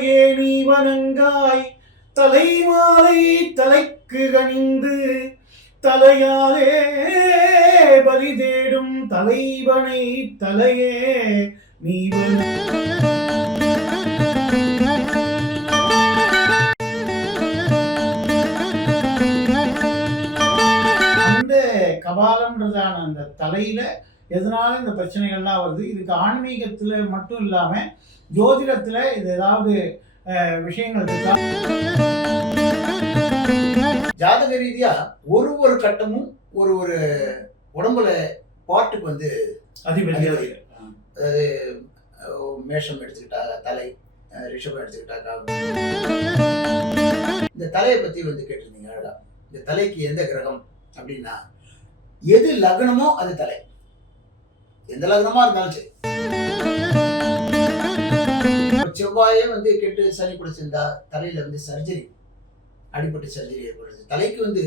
தாயே நீ வணங்காய் தலைமாலை தலைக்கு கணிந்து தலையாலே பலி தேடும் தலைவனை தலையே நீ அந்த கபாலம்ன்றதான அந்த தலையில எதனால இந்த பிரச்சனைகள்லாம் வருது. இதுக்கு ஆன்மீகத்துல மட்டும் இல்லாம ஜோதிடத்துல இது ஏதாவது விஷயங்கள் இருக்கா? ஜாதக ரீதியா ஒரு கட்டமும் ஒரு உடம்புல பார்ட்டுக்கு வந்து அதிபதி. அதாவது மேஷம் எடுத்துக்கிட்டாங்க தலை, ரிஷபம் எடுத்துக்கிட்டாக்கா. இந்த தலையை பத்தி வந்து கேட்டிருந்தீங்க அழகா. இந்த தலைக்கு எந்த கிரகம் அப்படின்னா எது லக்னமோ அது தலை. எந்த லக்னமா இருந்தாலும் சரி. செவ்வாயே வந்து கெட்டு சனி கூட சேர்ந்தா தலையில வந்து சர்ஜரி, அடிப்பட்டு சர்ஜரி ஏற்படுது. தலைக்கு வந்து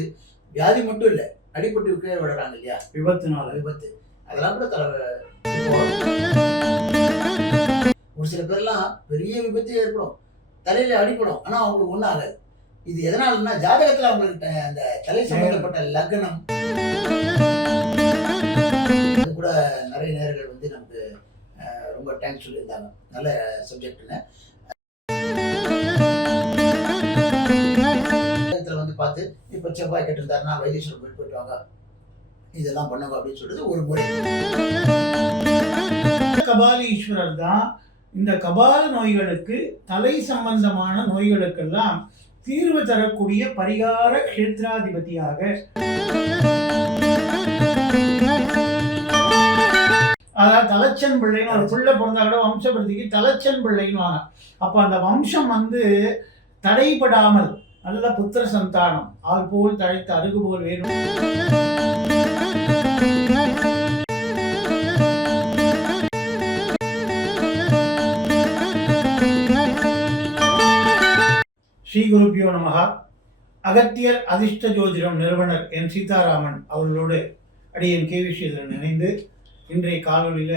வியாதி மட்டும் இல்லை, அடிப்பட்டு கீழே விடுறாங்க இல்லையா, விபத்து, அதெல்லாம் கூட தலை. ஒரு சில பேர்லாம் பெரிய விபத்து ஏற்படும், தலையில அடிப்படும், ஆனா அவங்களுக்கு ஒன்றும் ஆகாது. இது எதனாலன்னா ஜாதகத்துல அவங்களுக்கு அந்த தலை சம்பந்தப்பட்ட லக்னம். கூட நிறைய நேரங்கள் வந்து நமக்கு ரொம்ப தேங்க்ஸ் சொல்லியிருந்தாங்க, நல்ல சப்ஜெக்ட்னு. வந்து பார்த்து இப்போ செவ்வாய் கேட்டிருந்தாருன்னா வைத்தீஸ்வரர் போயிட்டு வாங்க, இதெல்லாம் பண்ணுங்க அப்படின்னு சொல்றது ஒரு முறை. கபாலீஸ்வரர் தான் இந்த கபால நோய்களுக்கு, தலை சம்பந்தமான நோய்களுக்கெல்லாம் தீர்வு தரக்கூடிய பரிகார கஷேத்ராதிபதியாக. அதாவது தலைச்சன் பிள்ளைன்னு ஒரு பிள்ளை பிறந்தா கூட வம்சபிரதிக்கு தலைச்சன் பிள்ளைன்னு வாங்க. அப்ப அந்த வம்சம் வந்து தடைபடாமல் நல்ல புத்திர சந்தானம் ஆள் போல் தழைத்து அருகு போல் வேணும். ஸ்ரீ குருபியோ நமகா. அகத்தியர் அதிர்ஷ்ட ஜோதிடம் நிறுவனர் என் சீதாராமன் அவர்களோடு அடியன் கே விஷயத்தில் இணைந்து இன்றைய காணொலியில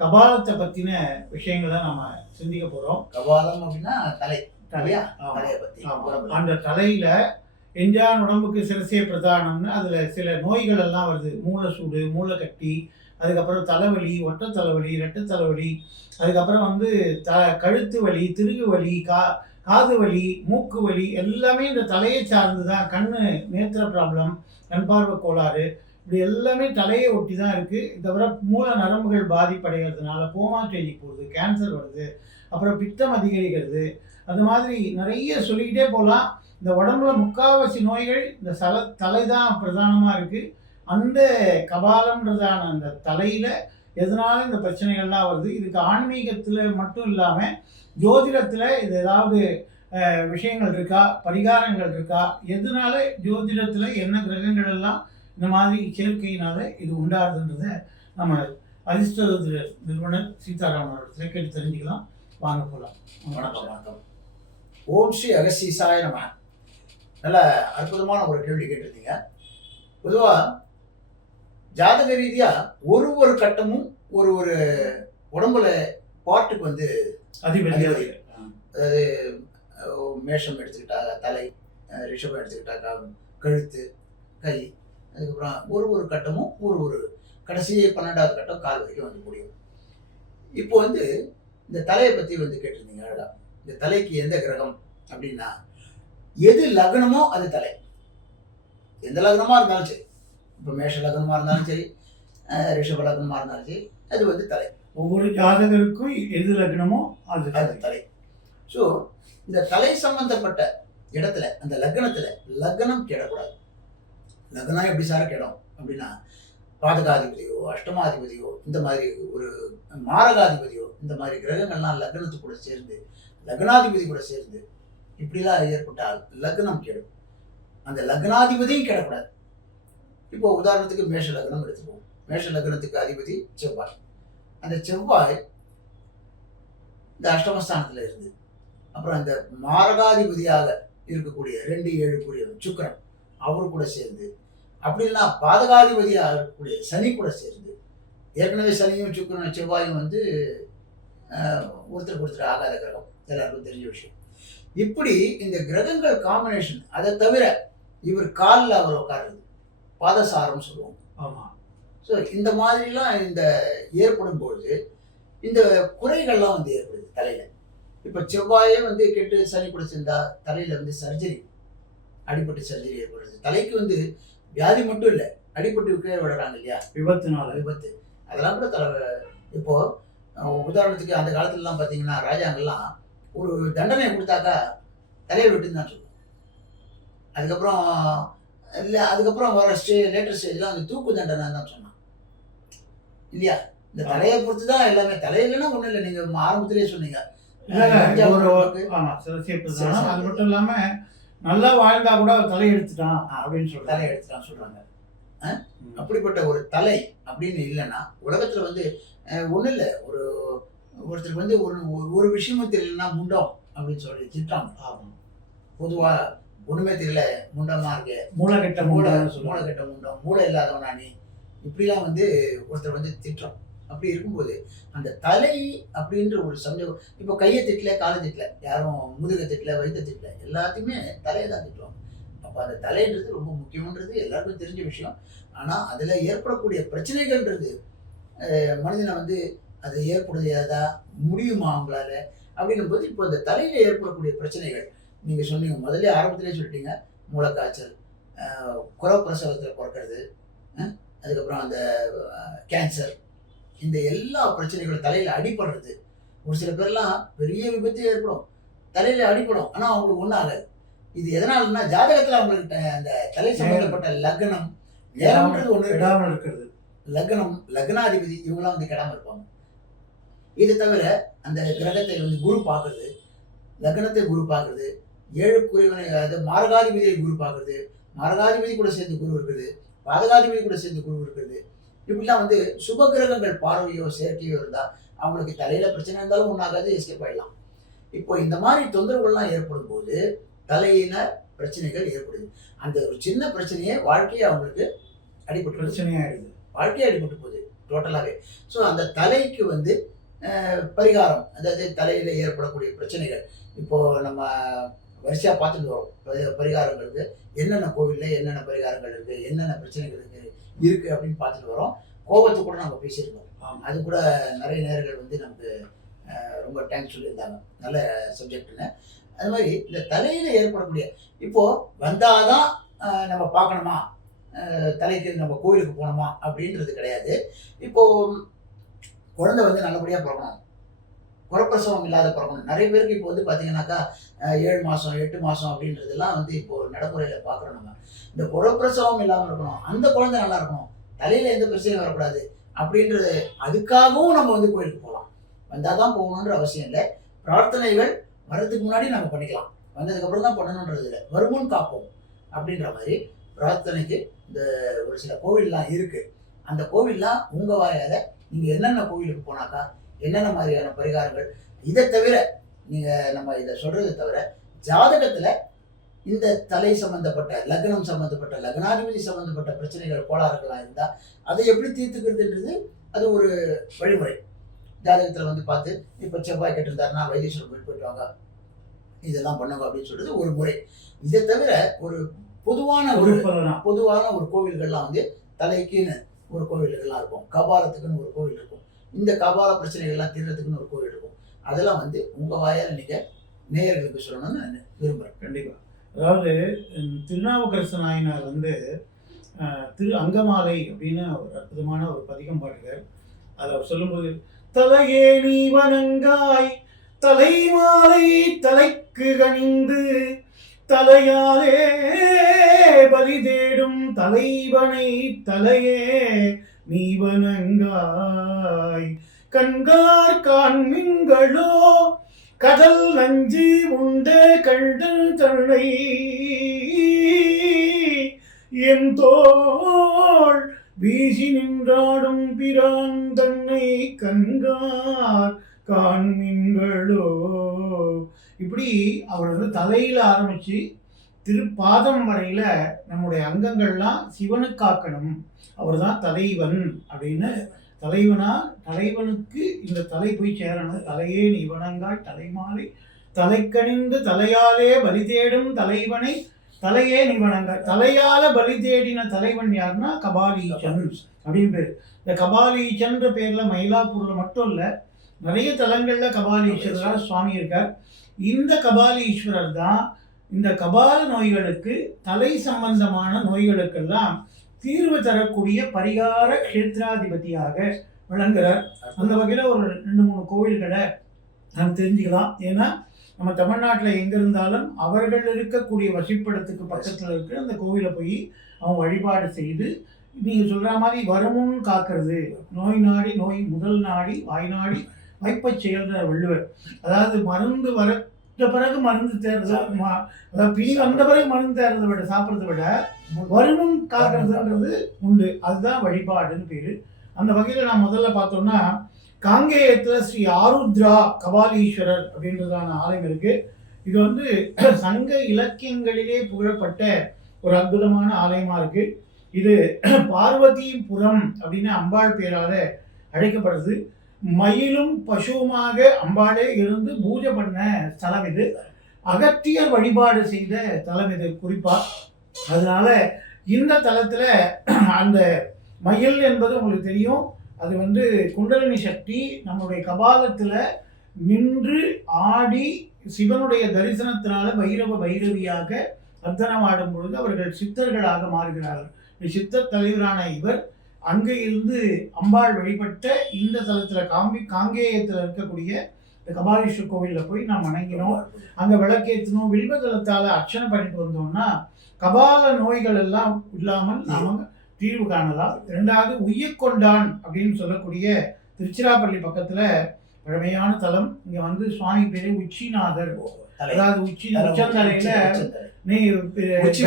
கபாலத்தை பத்தின விஷயங்களை நம்ம சிந்திக்க போறோம். கபாலம் அப்படின்னா தலை, தலையா? அந்த தலையில எஞ்சான் உடம்புக்கு சிரசே பிரதானம்னு அதுல சில நோய்கள் எல்லாம் வருது. மூலசூடு, மூளைக்கட்டி, அதுக்கப்புறம் தலைவலி, ஒற்றை தலைவலி, இரட்டை தலைவலி, அதுக்கப்புறம் வந்து கழுத்து வலி, திருகு வலி, காது வலி, மூக்கு வலி, எல்லாமே இந்த தலையை சார்ந்துதான். கண்ணு நேத்திர ப்ராப்ளம், கண் பார்வை கோளாறு, இப்படி எல்லாமே தலையை ஒட்டி தான் இருக்கு. தவிர மூல நரம்புகள் பாதிப்படைகிறதுனால கோமா ஸ்டேஜுக்கு போகுது, கேன்சர் வருது, அப்புறம் பித்தம் அதிகரிக்கிறது, அந்த மாதிரி நிறைய சொல்லிக்கிட்டே போகலாம். இந்த உடம்புல முக்கால்வாசி நோய்கள் இந்த தலை தான் பிரதானமாக இருக்கு. அந்த கபாலம்ன்றதான அந்த தலையில எதனால இந்த பிரச்சனைகள்லாம் வருது. இதுக்கு ஆன்மீகத்துல மட்டும் இல்லாம ஜோதிடத்துல இது ஏதாவது விஷயங்கள் இருக்கா, பரிகாரங்கள் இருக்கா, எதனால ஜோதிடத்துல என்ன கிரகங்கள் எல்லாம் இந்த மாதிரி சேர்க்கையினால இது உண்டாகுதுன்றத நம்ம அதிர்ஷ்ட நிறுவனர் சீதாராமன் அவர்கள் கேட்டு தெரிஞ்சுக்கலாம். வாங்க போகலாம். வணக்கம். ஓம் ஸ்ரீ அகஸ்தீசாய நம. நல்ல அற்புதமான ஒரு கேள்வி கேட்டிருந்தீங்க. பொதுவா ஜாதக ரீதியா ஒரு கட்டமும் ஒரு உடம்புல பார்ட்டுக்கு வந்து அதிபதி. அதாவது மேஷம் எடுத்துக்கிட்டாங்க தலை, ரிஷபம் எடுத்துக்கிட்டாக்கா கழுத்து, கை, அதுக்கப்புறம் ஒரு கட்டமும் ஒரு கடைசி 12வது கட்டம் கால் வரைக்கும் வந்து முடியும். இப்போ வந்து இந்த தலையை பத்தி வந்து கேட்டிருந்தீங்க அழகா. இந்த தலைக்கு எந்த கிரகம் அப்படின்னா எது லக்னமோ அது தலை. எந்த லக்னமா இருந்தாலும் சரி, இப்போ மேஷ லக்னமா இருந்தாலும் சரி, ரிஷப லக்னமா இருந்தாலும் சரி, அது வந்து தலை. ஒவ்வொரு ஜாதகருக்கும் எது லக்னமோ அது தலை. ஸோ இந்த தலை சம்பந்தப்பட்ட இடத்துல, அந்த லக்னத்துல லக்னம் கெடக்கூடாது. லக்னம் எப்படி சார் கெடும் அப்படின்னா பாதகாதிபதியோ, அஷ்டமாதிபதியோ, இந்த மாதிரி ஒரு மாரகாதிபதியோ, இந்த மாதிரி கிரகங்கள்லாம் லக்னத்து கூட சேர்ந்து, லக்னாதிபதி கூட சேர்ந்து இப்படிலாம் ஏற்பட்டால் லக்னம் கெடும். அந்த லக்னாதிபதியும் கெடக்கூடாது. இப்போ உதாரணத்துக்கு மேஷ லக்னம் எடுத்துக்குவோம். மேஷ லக்னத்துக்கு அதிபதி செவ்வாய். அந்த செவ்வாய் இந்த அஷ்டமஸ்தானத்துல இருந்து, அப்புறம் அந்த மாரகாதிபதியாக இருக்கக்கூடிய 2-7 சுக்கிரன் அவரு கூட சேர்ந்து, அப்படி இல்லைன்னா பாதகாதிபதியாக இருக்கக்கூடிய சனி கூட சேர்ந்து, ஏற்கனவே சனியும் சுக்கிரனும் செவ்வாயும் வந்து ஒருத்தருக்கு ஒருத்தர் ஆகாத கிரகம், எல்லாருக்கும் தெரிஞ்ச விஷயம். இப்படி இந்த கிரகங்கள் காம்பினேஷன், அதை தவிர இவர் காலில் அவர் உட்காருறது பாதசாரம் சொல்லுவோம். ஆமாம். ஸோ இந்த மாதிரிலாம் இந்த ஏற்படும் பொழுது இந்த குறைகள்லாம் வந்து ஏற்படுது தலையில். இப்போ செவ்வாயே வந்து கெட்டு சனி கூட சேர்ந்தா தலையில் வந்து சர்ஜரி, அடிபட்டு சர்ஜரி ஏற்படுது. தலைக்கு வந்து வியாதி மட்டும் இல்லை, அடிபட்டு கீழே விடுறாங்க இல்லையா, விபத்து, அதெல்லாம் கூட இப்போ உதாரணத்துக்கு அந்த காலத்துலலாம் பார்த்தீங்கன்னா ராஜாங்கெல்லாம் ஒரு தண்டனை கொடுத்தாக்கா தலையை விட்டுன்னு தான் சொல்லுவோம். அதுக்கப்புறம் வர லேட்டர் ஸ்டேஜ்லாம் அந்த தூக்கு தண்டனை தான் சொன்னான் இல்லையா. இந்த தலையை பொறுத்து தான் எல்லாமே. தலையிலன்னா ஒன்றும் இல்லை, நீங்கள் ஆரம்பத்திலேயே சொன்னீங்க. அது மட்டும் இல்லாம நல்லா வாழ்ந்தா கூட தலை எடுத்துட்டான் அப்படின்னு சொல்றாங்க. அப்படிப்பட்ட ஒரு தலை அப்படின்னு இல்லைன்னா உலகத்துல வந்து ஒன்றும் இல்லை. ஒருத்தருக்கு வந்து ஒரு விஷயமும் தெரியலன்னா முண்டம் அப்படின்னு சொல்லி திட்டாங்க. பொதுவா ஒண்ணுமே தெரியல, முண்டமா இருக்கு, மூளைக்கட்ட முண்டம், மூளை இல்லாதவனா நீ, இப்படிலாம் வந்து ஒருத்தர் வந்து திட்டுறோம். அப்படி இருக்கும்போது அந்த தலை அப்படின்ற ஒரு சந்தேகம். இப்போ கையை திட்டல, காலை திட்டல, யாரும் முதுகை திட்டல, வயிற்று திட்டல, எல்லாத்தையுமே தலையை தான் திட்டுவாங்க. அப்போ அந்த தலைன்றது ரொம்ப முக்கியம்ன்றது எல்லாருக்கும் தெரிஞ்ச விஷயம். ஆனால் அதில் ஏற்படக்கூடிய பிரச்சனைகள்ன்றது மனிதனை வந்து அது ஏற்படுறதா முடியுமா அவங்களால அப்படின்னும் போது, இப்போ இந்த தலையில் ஏற்படக்கூடிய பிரச்சனைகள் நீங்கள் சொன்னீங்க, முதல்ல ஆரம்பத்திலே சொல்லிட்டீங்க. மூளைக்காய்ச்சல், குறப்பிரசவத்தில் பிறக்கிறது, அதுக்கப்புறம் அந்த கேன்சர், இந்த எல்லா பிரச்சனைகளும் தலையில் அடிபடுறது. ஒரு சில பேர்லாம் பெரிய விபத்து ஏற்படும், தலையில் அடிப்படும், ஆனால் அவங்களுக்கு ஒன்றும் ஆகாது. இது எதனாலன்னா ஜாதகத்தில் அவங்களுக்கு அந்த தலை சம்பந்தப்பட்ட லக்னம் நேரம்ன்றது ஒன்று விடாமல் இருக்கிறது. லக்னாதிபதி இவங்களாம் வந்து கெடாமல் இருப்பாங்க. இது தவிர அந்த கிரகத்தை வந்து குரு பார்க்கறது, லக்னத்தை குரு பார்க்கறது, 7 குருவினை, அதாவது மாரகாதிபதியை குரு பார்க்கறது, மாரகாதிபதி கூட சேர்ந்து குரு இருக்குது, பாதகாதிபதி கூட சேர்ந்து குரு இருக்குது. இப்படிலாம் வந்து சுப கிரகங்கள் பார்வையோ செயற்கையோ இருந்தால் அவங்களுக்கு தலையில பிரச்சனை இருந்தாலும் ஒன்றாகாது, எஸ்கேப் ஆயிடலாம். இப்போ இந்த மாதிரி தொந்தரவுகள்லாம் ஏற்படும் போது தலையின பிரச்சனைகள் ஏற்படுது. அந்த ஒரு சின்ன பிரச்சனையே வாழ்க்கையை அவங்களுக்கு அடிபட்டு பிரச்சனையாயிடுது, வாழ்க்கையை அடிபட்டு போகுது டோட்டலாகவே. ஸோ அந்த தலைக்கு வந்து பரிகாரம், அதாவது தலையில் ஏற்படக்கூடிய பிரச்சனைகள் இப்போது நம்ம வரிசையாக பார்த்துட்டு வரோம். பரிகாரங்களுக்கு என்னென்ன கோவிலில் என்னென்ன பரிகாரங்கள் இருக்குது, என்னென்ன பிரச்சனைகள் இருக்குது அப்படின்னு பார்த்துட்டு வரோம். கோபத்தை கூட நம்ம பேசியிருக்கோம். அது கூட நிறைய நேரங்கள் வந்து நமக்கு ரொம்ப தேங்க்ஸ் சொல்லியிருந்தாங்க, நல்ல சப்ஜெக்டுன்னு. அது மாதிரி இந்த தலையில் ஏற்படக்கூடிய, இப்போது வந்தாதான் நம்ம பார்க்கணுமா, தலைக்கு நம்ம கோயிலுக்கு போகணுமா அப்படின்றது கிடையாது. இப்போது குழந்தை வந்து நல்லபடியாக பிறக்கணும், குறப்பிரசவம் இல்லாத பிறக்கணும். நிறைய பேருக்கு இப்போ வந்து பார்த்தீங்கன்னாக்கா 7 மாதம் 8 மாதம் அப்படின்றதெல்லாம் வந்து இப்போது நடைமுறையில் பார்க்குறோம். நம்ம இந்த குறப்பிரசவம் இல்லாமல் இருக்கணும், அந்த குழந்தை நல்லா இருக்கணும், தலையில் எந்த பிரச்சனையும் வரக்கூடாது அப்படின்றது, அதுக்காகவும் நம்ம வந்து கோயிலுக்கு போகலாம். வந்தால் தான் போகணுன்ற அவசியம் இல்லை. பிரார்த்தனைகள் வர்றதுக்கு முன்னாடி நம்ம பண்ணிக்கலாம், வந்ததுக்கப்புறம் தான் பண்ணணுன்றது இல்லை. வருமுன் காப்போம் அப்படின்ற மாதிரி பிரார்த்தனைக்கு இந்த ஒரு சில கோவில்லாம் இருக்குது. அந்த கோவில்லாம் உங்கள் வாயால் நீங்கள் என்னென்ன கோவிலுக்கு போனாக்கா என்னென்ன மாதிரியான பரிகாரங்கள், இதை தவிர நீங்கள் நம்ம இதை சொல்கிறத தவிர ஜாதகத்தில் இந்த தலை சம்மந்தப்பட்ட, லக்னம் சம்மந்தப்பட்ட, லக்னாதிபதி சம்மந்தப்பட்ட பிரச்சனைகள் கோளாறுகளாக இருந்தால் அதை எப்படி தீர்த்துக்கிறதுன்றது அது ஒரு வழிமுறை. ஜாதகத்தில் வந்து பார்த்து, இப்போ செவ்வாய் கட்டிருந்தாருன்னா வைத்தீஸ்வரர் கோயில் போயிட்டு வாங்க, இதெல்லாம் பண்ணுங்க அப்படின்னு சொல்கிறது ஒரு முறை. இதை தவிர ஒரு பொதுவான ஒரு கோவில்கள்லாம் வந்து தலைக்குன்னு ஒரு கோவில்கள்லாம் இருக்கும், கபாலத்துக்குன்னு ஒரு கோவில் இருக்கும், இந்த கபால பிரச்சனைகள்லாம் தீர்றதுக்குன்னு ஒரு கோவில் இருக்கும். அதெல்லாம் வந்து உங்கள் வாயால் நீங்கள் நேயர்களுக்கு சொல்லணும்னு நான் விரும்புகிறேன். கண்டிப்பாக. அதாவது திருநாவுக்கரசு நாயனார் வந்து திரு அங்கமாலை அப்படின்னு ஒரு அற்புதமான ஒரு பதிகம் பாடுகிறார். அதை அவர் சொல்லும்போது, தலையே நீ வணங்காய் தலைமாலை தலைக்கு கணிந்து தலையாலே பலி தேடும் தலைவனை தலையே நீ வணங்காய் கண்கார் காண்மின்களோ கடல் நஞ்சு உண்ட கண்டன் தன்னை என் தோள் வீசி நின்றாடும் பிரான் தன்னை கண்கார் காண்மின்களோ. இப்படி அவர் வந்து தலையில் ஆரம்பித்து திருப்பாதம் வரையில் நம்முடைய அங்கங்கள்லாம் சிவனுக்காக்கணும், அவர் தான் தலைவன் அப்படின்னு. தலைவனா தலைவனுக்கு இந்த தலை போய் சேரணும். தலையே நீ வணங்காய் தலைமாலை தலைக்கணிந்து தலையாலே பலி தேடும் தலைவனை தலையே நீ வணங்காய். தலையால பலி தேடின தலைவன் யாருன்னா கபாலீசன் அப்படின்னு பேர். இந்த கபாலீசன்ற பேர்ல மயிலாப்பூர்ல மட்டும் இல்ல, நிறைய தலங்கள்ல கபாலீஸ்வரரா சுவாமி இருக்கார். இந்த கபாலீஸ்வரர் தான் இந்த கபால நோய்களுக்கு, தலை சம்பந்தமான நோய்களுக்கெல்லாம் தீர்வு தரக்கூடிய பரிகார கஷேத்திராதிபதியாக விளங்குறார். அந்த வகையில் ஒரு 2-3 கோவில்களை நாம் தெரிஞ்சுக்கலாம். ஏன்னா நம்ம தமிழ்நாட்டில் எங்கே இருந்தாலும் அவர்கள் இருக்கக்கூடிய வசிப்பிடத்துக்கு பக்கத்தில் இருக்கிற அந்த கோவிலை போய் அவங்க வழிபாடு செய்து, நீங்கள் சொல்கிற மாதிரி வருமுன் காக்கிறது, நோய் நாடி நோய் முதல் நாடி வாய் நாடி வைப்பை செயல்ற வள்ளுவர். அதாவது மருந்து வர பிறகு மருந்து தேர்றது, அதாவது பிணி வந்த பிறகு மருந்து தேர்றதை விட சாப்பிட்றத விட வருமுன் காக்கிறதுன்றது உண்டு. அதுதான் வழிபாடுன்னு பேரு. அந்த வகையில் நான் முதல்ல பார்த்தோம்னா காங்கேயத்தில் ஸ்ரீ ஆருத்ரா கபாலீஸ்வரர் அப்படின்றதான ஆலயம் இருக்கு. இது வந்து சங்க இலக்கியங்களிலே புகழப்பட்ட ஒரு அற்புதமான ஆலயமா இருக்கு. இது பார்வதிபுரம் அப்படின்னு அம்பாள் பேரால அழைக்கப்படுது. மயிலும் பசுவுமாக அம்பாளே இருந்து பூஜை பண்ண ஸ்தலம் இது. அகத்தியர் வழிபாடு செய்த தலம் இது குறிப்பா. அதனால இந்த தலத்துல அந்த மயில் என்பது உங்களுக்கு தெரியும், அது வந்து குண்டலினி சக்தி நம்முடைய கபாலத்துல நின்று ஆடி சிவனுடைய தரிசனத்தினால பைரவியாக அர்த்தனமாடும் பொழுது அவர்கள் சித்தர்களாக மாறுகிறார்கள். சித்தர் தலைவரான இவர் அங்கே இருந்து அம்பாள் வழிபட்ட இந்த தலத்துல காங்கேயத்தில் இருக்கக்கூடிய இந்த கபாலீஸ்வரர் கோவிலில் போய் நாம் வணங்கினோம். அங்கே விளக்கேற்றணும், வில்வ தலத்தால் அர்ச்சனை பண்ணிட்டு வந்தோம்னா கபால நோய்கள் எல்லாம் இல்லாமல் நாம தீர்வு காணலாம். 2வது உய்யக்கொண்டான் அப்படின்னு சொல்லக்கூடிய திருச்சிராப்பள்ளி பக்கத்துல பழமையான தலம். இங்க வந்து சுவாமி பேரு உச்சிநாதர். அதாவது உச்சந்தலையில உச்சி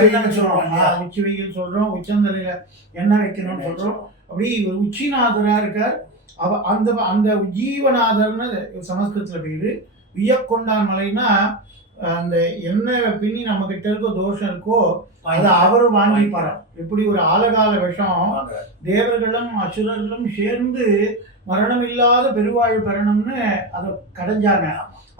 வெயில் சொல்றோம், உச்சந்தலையில எண்ணெய் வைக்கணும்னு சொல்றோம். அப்படி ஒரு உச்சிநாதரா இருக்கார். அந்த அந்த ஜீவநாதர்னு சமஸ்கிருதத்துல பேரு. உய்யக்கொண்டான் மலைன்னா அந்த என்ன பின்னி நம்ம கிட்ட இருக்கோ தோஷம் இருக்கோ அதை அவரும் வாங்கிப்பாரு. எப்படி ஒரு ஆலகால விஷம் தேவர்களும் அசுரர்களும் சேர்ந்து மரணம் இல்லாத பெருவாழ்வு பெறணும்னு அதை கடைஞ்சாங்க.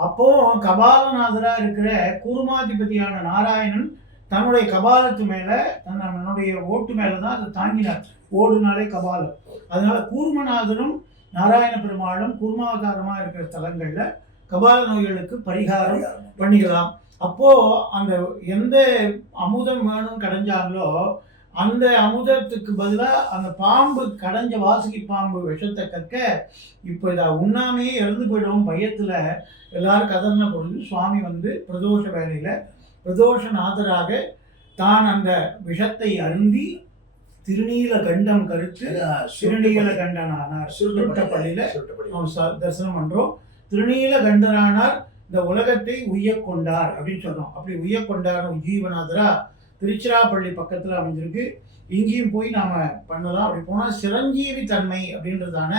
அப்போ கபாலநாதரா இருக்கிற கூர்மாதிபதியான நாராயணன் தன்னுடைய கபாலத்து மேல தன்னுடைய ஓட்டு மேலதான் அதை தாங்கினார். ஓடுனாலே கபாலம். அதனால கூர்மநாதனும் நாராயண பெருமாளும் கூர்மாவதாரமா இருக்கிற ஸ்தலங்கள்ல கபால நோய்களுக்கு பரிகாரம் பண்ணிக்கலாம். அப்போ அந்த எந்த அமுதம் வேணும்னு கடைஞ்சாங்களோ அந்த அமுதத்துக்கு பதிலாக அந்த பாம்பு கடைஞ்ச வாசுகி பாம்பு விஷத்தை கற்க இப்போ இதை உண்ணாமையே இறந்து போயிடும் பயத்தில் எல்லாரும் கதறின பொழுது சுவாமி வந்து பிரதோஷ வேலையில் பிரதோஷநாதராக தான் அந்த விஷத்தை அருந்தி திருநீல கண்டம் கருத்து திருநீல கண்டனானார். சுருட்டப்பள்ளியில் தரிசனம் பண்றோம். திருநீல கண்டனானார் இந்த உலகத்தை உய்யக்கொண்டார் அப்படின்னு சொல்றோம். அப்படி உய்யக்கொண்டார் ஜீவநாதரா திருச்சிராப்பள்ளி பக்கத்துல அமைஞ்சிருக்கு. இங்கேயும் போய் நாம பண்ணலாம். அப்படி போனா சிரஞ்சீவி தன்மை அப்படின்றதான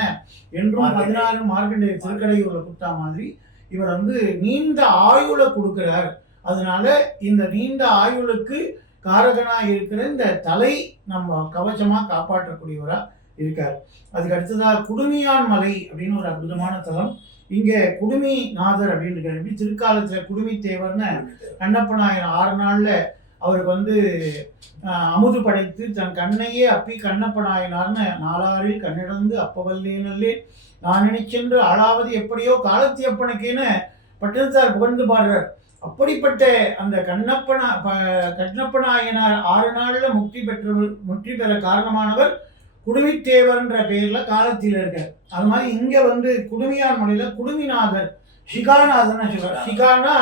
என்றும் 16 மார்க்கண்டேய திருக்கடையூர்ல கொடுத்தா மாதிரி இவர் வந்து நீண்ட ஆயுளை கொடுக்கிறார். அதனால இந்த நீண்ட ஆயுளுக்கு காரகனா இருக்கிற இந்த தலை நம்ம கவசமா காப்பாற்றக்கூடியவரா இருக்கார். அதுக்கு அடுத்ததா குடுமியான் மலை அப்படின்னு ஒரு அற்புதமான தலம். இங்க குடுமி நாதர் அப்படின்னு இருக்காரு. எப்படி திருக்காலத்துல குடுமி தேவர்னு கண்ணப்ப நாயர் 6 நாள்ல அவருக்கு வந்து அமுது படைத்து தன் கண்ணையே அப்பி கண்ணப்ப நாயனார்னு 4 கண்ணிடந்து அப்பவல்லேனல்லே நான் நினைச்சென்று ஆளாவது எப்படியோ காலத்தி அப்பனுக்கேன்னு பட்டினத்தார் புகழ்ந்து பாடுறார். அப்படிப்பட்ட அந்த கண்ணப்ப நாயனார் 6 நாள்ல முக்தி பெற காரணமானவர் குடுமித்தேவர்ன்ற பெயர்ல காலத்தில் இருக்கார். அது மாதிரி இங்க வந்து குடுமியார் மலையில குடுமிநாதர் சிகாநாதர்னு சொல்றார். சிகானா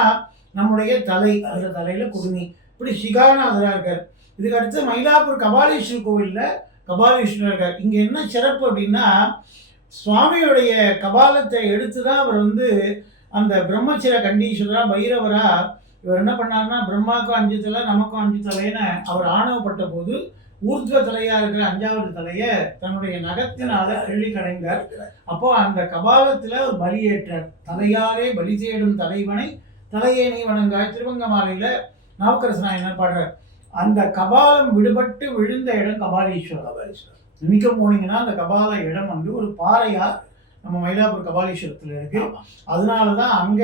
நம்முடைய தலை, அந்த தலையில குடுமி, இப்படி சிகாநாதரா இருக்கார். இதுக்கு அடுத்து மயிலாப்பூர் கபாலீஸ்வரர் கோவில்ல கபாலீஸ்வரர் இருக்கார். இங்க என்ன சிறப்பு அப்படின்னா சுவாமியுடைய கபாலத்தை எடுத்துதான் அவர் வந்து அந்த பிரம்மச்சிர கண்டீஸ்வரா பைரவரா இவர் என்ன பண்ணாருன்னா பிரம்மாவுக்கும் 5 தலை நமக்கும் 5 தலைன்னு அவர் ஆணவப்பட்ட போது ஊர்த்வ தலையா இருக்கிற 5வது தலைய தன்னுடைய நகத்தினால கிள்ளி கடைந்தார். அப்போ அந்த கபாலத்துல ஒரு பலியேற்றார். தலையாரே பலி தேடும் தலைவனை தலையேனை வணங்காய் திருவங்கமாலையில நாவுக்கரசு நாயனார் பாடுறார். அந்த கபாலம் விடுபட்டு விழுந்த இடம் கபாலீஸ்வரர். நிமிக்க போனீங்கன்னா அந்த கபால இடம் வந்து ஒரு பாறையா நம்ம மயிலாப்பூர் கபாலீஸ்வரத்தில் இருக்கு. அதனாலதான் அங்க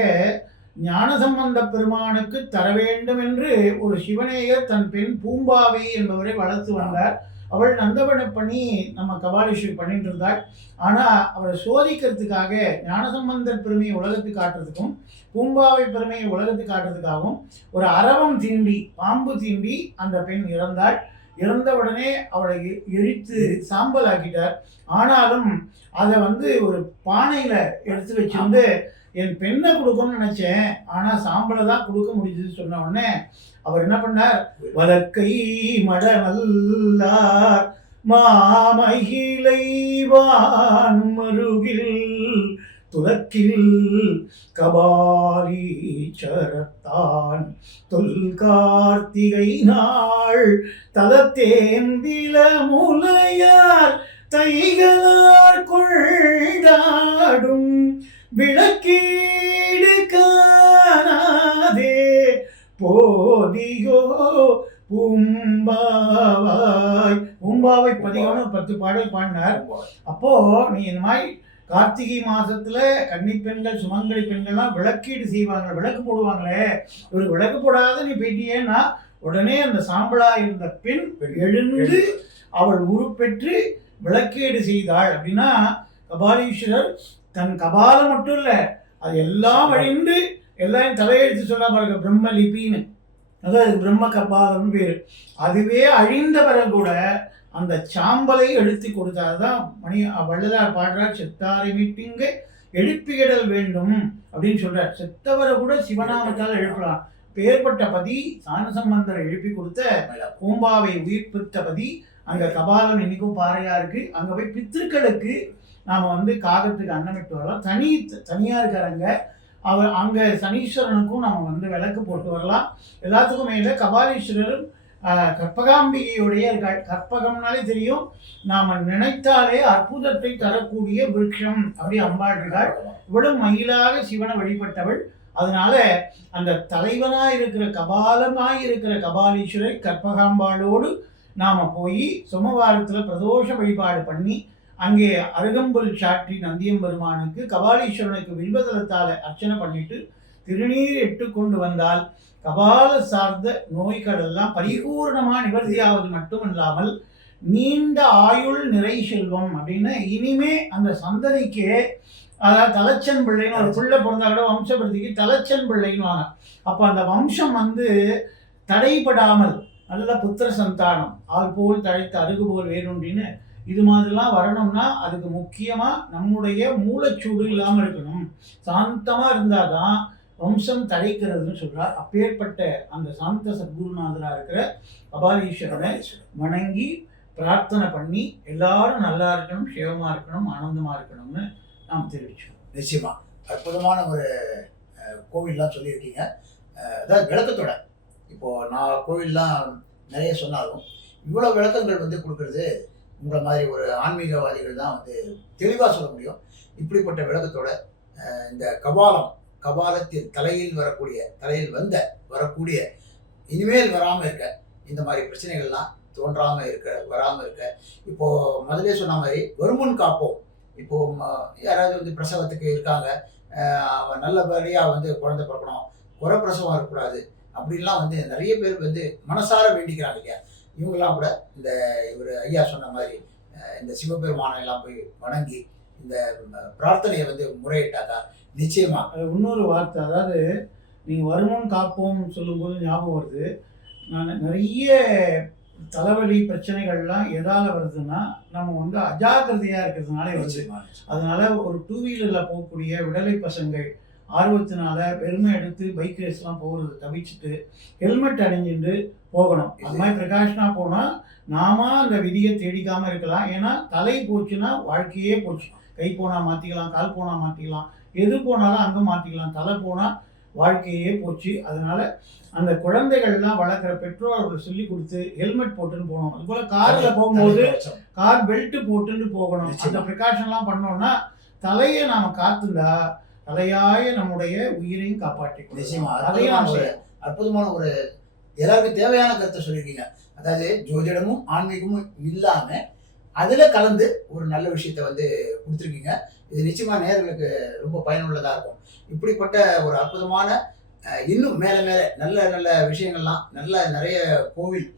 ஞானசம்பந்த பெருமானுக்கு தர வேண்டும் என்று ஒரு சிவநேயர் தன் பெண் பூம்பாவை என்பவரை வளர்த்து வந்தார். அவள் நந்தவன பண்ணி நம்ம கபாலீஸ்வரி பண்ணிட்டு இருந்தாள். ஆனா அவரை சோதிக்கிறதுக்காக ஞானசம்பந்தர் பெருமையை உலகத்துக்கு காட்டுறதுக்கும் பூம்பாவை பெருமையை உலகத்துக்கு காட்டுறதுக்காகவும் ஒரு அரவம் தீண்டி பாம்பு தீண்டி அந்த பெண் இறந்தாள். இறந்த உடனே அவளை எரித்து சாம்பல் ஆக்கிட்டார். ஆனாலும் அதை ஒரு பானையில எடுத்து வச்சிருந்து என் பெண்ணை கொடுக்கணும்னு நினைச்சேன், ஆனா சாம்பலை தான் கொடுக்க முடிஞ்சதுன்னு சொன்ன உடனே அவர் என்ன பண்ணார், வலக்கை மடநல்லார் மாமகிலை வான்மருகில் துலக்கில் கபாலீச்சரத்தான் தொல்கார்த்திகை நாள் தலத்தேந்தில முலையார் தைகளார் கொண்டாடும் விளக்கீடு காணாதே போதியோ பூம்பாவாய். பூம்பாவை பதிகம்னு 10 பாடல் பாடினார். அப்போ நீ இந்த மாதிரி கார்த்திகை மாசத்துல கன்னி பெண்கள் சுமங்கலி பெண்கள்லாம் விளக்கீடு செய்வாங்க, விளக்கு போடுவாங்களே, ஒரு விளக்கு போடாத நீ போயிட்டியேன்னா உடனே அந்த சாம்பலா இருந்த பெண் எழுந்து அவள் உருப்பெற்று விளக்கீடு செய்தாள். அப்படின்னா கபாலீஸ்வரர் தன் கபாலம் மட்டும் இல்ல, அது எல்லாம் அழிந்து எல்லாம் தலையெழுத்து சொல்ல பாருங்க, பிரம்ம லிபின்னு, அதாவது பிரம்ம கபாலம் பேரு. அதுவே அழிந்த பிறகு கூட அந்த சாம்பலை எழுத்தி கொடுத்தாதான் மணி வள்ளலார் பாடுறார், செத்தாரை மீட்டிங்க எழுப்பிடல் வேண்டும் அப்படின்னு சொல்றார். செத்தவரை கூட சிவநாமத்தால் எழுப்பலாம். பேர்பட்ட பதி ஞானசம்பந்தரை எழுப்பி கொடுத்த பூம்பாவை உயிர்ப்பித்த பதி. அங்க கபாலம் இன்னைக்கும் பாறையா இருக்கு. அங்க போய் பித்திருக்களுக்கு நாம காகத்துக்கு அன்னமிட்டு வரலாம். தனியா இருக்காருங்க அவர். அங்க சனீஸ்வரனுக்கும் நம்ம விளக்கு போட்டு வரலாம். எல்லாத்துக்கும் மேல கபாலீஸ்வரரும் கற்பகாம்பிகையுடைய இருக்காள். கற்பகம்னாலே தெரியும், நாம நினைத்தாலே அற்புதத்தை தரக்கூடிய விருட்சம் அப்படி அம்பாள் இருக்காள். இவ்வளவு மயிலாக சிவனை வழிபட்டவள். அதனால அந்த தலைவனாய் இருக்கிற கபாலமாய் இருக்கிற கபாலீஸ்வரை கற்பகாம்பாளோடு நாம போய் சோமவாரத்துல பிரதோஷ வழிபாடு பண்ணி அங்கே அருகம்புல் சாற்றி நந்தியம்பெருமானுக்கு கபாலீஸ்வரனுக்கு வில்வதளத்தால அர்ச்சனை பண்ணிட்டு திருநீர் இட்டு கொண்டு வந்தால் கபால சார்ந்த நோய்கள் எல்லாம் பரிபூர்ணமா நிவர்த்தியாவது மட்டுமில்லாமல் நீண்ட ஆயுள் நிறை செல்வம் அப்படின்னு இனிமே அந்த சந்ததிக்கு, அதாவது தலைச்சன் பிள்ளைன்னு ஒரு பிள்ளை பிறந்தா கூட வம்சபிரதிக்கு தலைச்சன் பிள்ளைன்னு வாங்க. அப்ப அந்த வம்சம் தடைப்படாமல் நல்ல புத்திர சந்தானம் ஆள் போல் தழைத்த அருகு போல் வேணும்னு இது மாதிரிலாம் வரணும்னா அதுக்கு முக்கியமா நம்முடைய மூளைச்சூடு இல்லாம இருக்கணும், சாந்தமா இருந்தாதான் வம்சம் தடைக்கிறதுன்னு சொல்றார். அப்பேற்பட்ட அந்த சாந்த சத்குருநாதரா இருக்கிற கபாலீஸ்வரனை வணங்கி பிரார்த்தனை பண்ணி எல்லாரும் நல்லா இருக்கணும், சேவமா இருக்கணும், ஆனந்தமா இருக்கணும்னு நாம் தெரிவிச்சோம். நிச்சயமா அற்புதமான ஒரு கோவில்லாம் சொல்லியிருக்கீங்க. அதாவது விளக்கத்தோட இப்போ நான் கோவில்லாம் நிறைய சொன்னாலும் இவ்வளோ விளக்கங்கள் கொடுக்கறது உங்களை மாதிரி ஒரு ஆன்மீகவாதிகள் தான் தெளிவாக சொல்ல முடியும். இப்படிப்பட்ட விளக்கத்தோட இந்த கபாலத்தின் தலையில் வரக்கூடிய இனிமேல் வராமல் இருக்க இந்த மாதிரி பிரச்சனைகள்லாம் வராமல் இருக்க இப்போ முதலே சொன்ன மாதிரி வருமுன் காப்போம். இப்போ யாராவது பிரசவத்துக்கு இருக்காங்க, நல்லபடியாக குழந்தை பிறக்கணும், குறை பிரசவம் இருக்கக்கூடாது அப்படின்லாம் நிறைய பேர் மனசார வேண்டிக்கிறாங்க இல்லையா. இவங்கெல்லாம் கூட இந்த இவர் ஐயா சொன்ன மாதிரி இந்த சிவபெருமானை எல்லாம் போய் வணங்கி இந்த பிரார்த்தனையை முறையிட்டாக்கா நிச்சயமா இன்னொரு வார்த்தை, அதாவது நீங்க வருமுன் காப்போம் சொல்லும்போது ஞாபகம் வருது. நான் நிறைய தலைவலி பிரச்சனைகள்லாம் எதால வருதுன்னா நம்ம அஜாக்கிரதையா இருக்கிறதுனால வருது. அதனால ஒரு 2 வீலர்ல போகக்கூடிய விடலை பசங்கள் ஆர்வத்தினால பெருமை எடுத்து பைக் ரேஸ்லாம் போகிறது தவிச்சுட்டு ஹெல்மெட் அணிஞ்சுட்டு போகணும். அது மாதிரி பிரகாஷனா போனால் நாம அந்த விதியை தேடிக்காம இருக்கலாம். ஏன்னா தலை போச்சுன்னா வாழ்க்கையே போச்சு. கை போனால் மாற்றிக்கலாம், கால் போனால் மாற்றிக்கலாம், எது போனாலும் அங்கே மாற்றிக்கலாம். தலை போனால் வாழ்க்கையே போச்சு. அதனால அந்த குழந்தைகள்லாம் வளர்க்குற பெற்றோர்கள் சொல்லி கொடுத்து ஹெல்மெட் போட்டுன்னு போகணும். அதுபோல் காரில் போகும்போது கார் பெல்ட் போட்டுன்னு போகணும். அந்த ப்ரிகாஷன்லாம் பண்ணோம்னா தலையை நாம் காத்துந்தா தலையாய நம்முடைய உயிரையும் காப்பாற்றிக்கணும். நிச்சயமா அற்புதமான ஒரு எல்லாருக்கும் தேவையான கருத்தை சொல்லியிருக்கீங்க. அதாவது ஜோதிடமும் ஆன்மீகமும் இல்லாம அதில் கலந்து ஒரு நல்ல விஷயத்த வந்து கொடுத்துருக்கீங்க. இது நிச்சயமாக நேயர்களுக்கு ரொம்ப பயனுள்ளதாக இருக்கும். இப்படிப்பட்ட ஒரு அற்புதமான இன்னும் மேலே மேலே நல்ல நல்ல விஷயங்கள்லாம் நிறைய கோவில்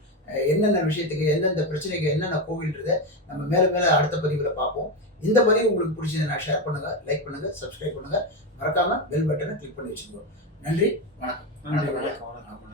என்னென்ன விஷயத்துக்கு எந்தெந்த பிரச்சனைக்கு என்னென்ன கோவில்ன்றதை நம்ம மேலே மேலே அடுத்த பதிவில் பார்ப்போம். இந்த பதிவு உங்களுக்கு பிடிச்சதுன்னா ஷேர் பண்ணுங்கள், லைக் பண்ணுங்கள், சப்ஸ்கிரைப் பண்ணுங்கள். மறக்காமல் பெல் பட்டனை கிளிக் பண்ணி வச்சுக்கோங்க. நன்றி, வணக்கம். நன்றி, வணக்கம்.